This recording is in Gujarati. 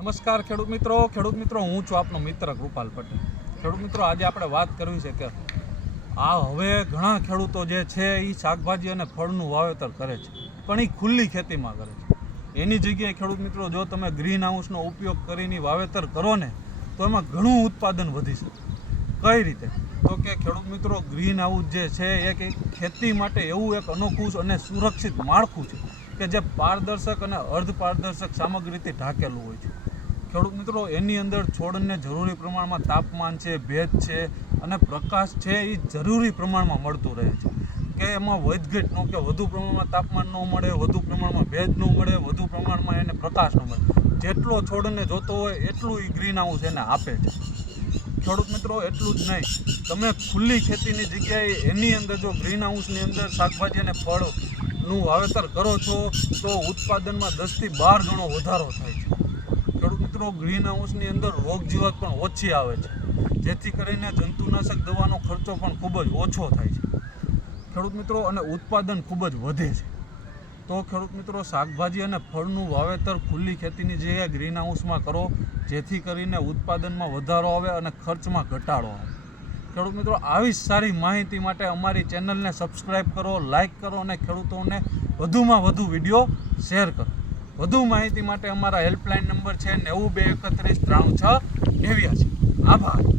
નમસ્કાર ખેડૂત મિત્રો હું છું આપનો મિત્ર કૃપાલ પટેલ। ખેડૂત મિત્રો આજે આપણે વાત કરવી છે કે હવે ઘણા ખેડૂતો જે છે એ શાકભાજી અને ફળનું વાવેતર કરે છે, પણ એ ખુલ્લી ખેતીમાં કરે છે। એની જગ્યાએ ખેડૂત મિત્રો જો તમે ગ્રીન હાઉસનો ઉપયોગ કરીને વાવેતર કરો ને તો એમાં ઘણું ઉત્પાદન વધી શકે। કઈ રીતે? તો કે ખેડૂત મિત્રો ગ્રીન હાઉસ જે છે એક ખેતી માટે એવું એક અનોખું અને સુરક્ષિત માળખું છે કે જે પારદર્શક અને અર્ધ પારદર્શક સામગ્રીથી ઢાંકેલું હોય છે। ખેડૂત મિત્રો એની અંદર છોડને જરૂરી પ્રમાણમાં તાપમાન છે, ભેજ છે અને પ્રકાશ છે એ જરૂરી પ્રમાણમાં મળતું રહે છે કે એમાં વધઘટ ન કે વધુ પ્રમાણમાં તાપમાન ન મળે, વધુ પ્રમાણમાં ભેજ ન મળે, વધુ પ્રમાણમાં એને પ્રકાશ ન મળે। જેટલો છોડને જોતો હોય એટલું એ ગ્રીન હાઉસ એને આપે છે। ખેડૂત મિત્રો એટલું જ નહીં, તમે ખુલ્લી ખેતીની જગ્યાએ એની અંદર જો ગ્રીન હાઉસની અંદર શાકભાજી અને ફળનું વાવેતર કરો છો તો ઉત્પાદનમાં 10થી 12 ગણો વધારો થાય છે। ખેડૂત મિત્રો ગ્રીન હાઉસની અંદર રોગ જીવાત પણ ઓછી આવે છે, જેથી કરીને જંતુનાશક દવાનો ખર્ચો પણ ખૂબ જ ઓછો થાય છે ખેડૂત મિત્રો, અને ઉત્પાદન ખૂબ જ વધે છે। તો ખેડૂત મિત્રો શાકભાજી અને ફળનું વાવેતર ખુલ્લી ખેતીની જગ્યાએ ગ્રીન હાઉસમાં કરો, જેથી કરીને ઉત્પાદનમાં વધારો આવે અને ખર્ચમાં ઘટાડો આવે। ખેડૂત મિત્રો આવી સારી માહિતી માટે અમારી ચેનલને સબસ્ક્રાઈબ કરો, લાઇક કરો અને ખેડૂતોને વધુમાં વધુ વિડીયો શેર કરો। વધુ માહિતી માટે અમારા હેલ્પલાઇન નંબર છે 9231 36 89। આભાર।